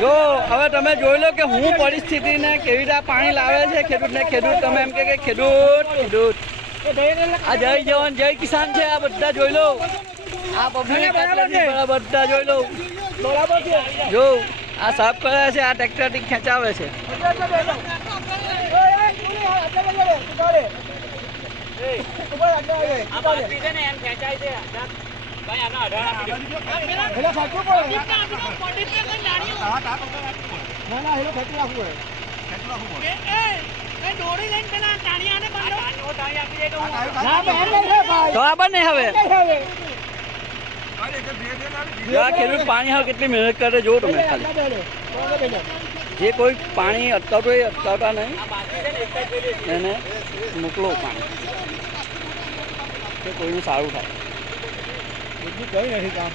જો હવે તમે જોઈ લો કે હું પરિસ્થિતિને કેવી રીતે પાણી લાવે છે ખેડૂતને. ખેડૂત તમે એમ કે ખેડૂત આ જય જવાન જય કિસાન છે. આ બધા જોઈ લો, આ પબ્લિક બધા જોઈ લો. જો આ સાફ કરે છે, આ ટ્રેક્ટરથી ખેંચાવે છે. બરાબર ને હવે ખેડૂત પાણી હવે કેટલી મહેનત કરે જો તમે ખાલી. જે કોઈ પાણી અટકાવતો હોય અટકાવતા નહીં, એને મોકલો પાણી, કે કોઈનું સારું થાય. બીજું કંઈ નથી કામ.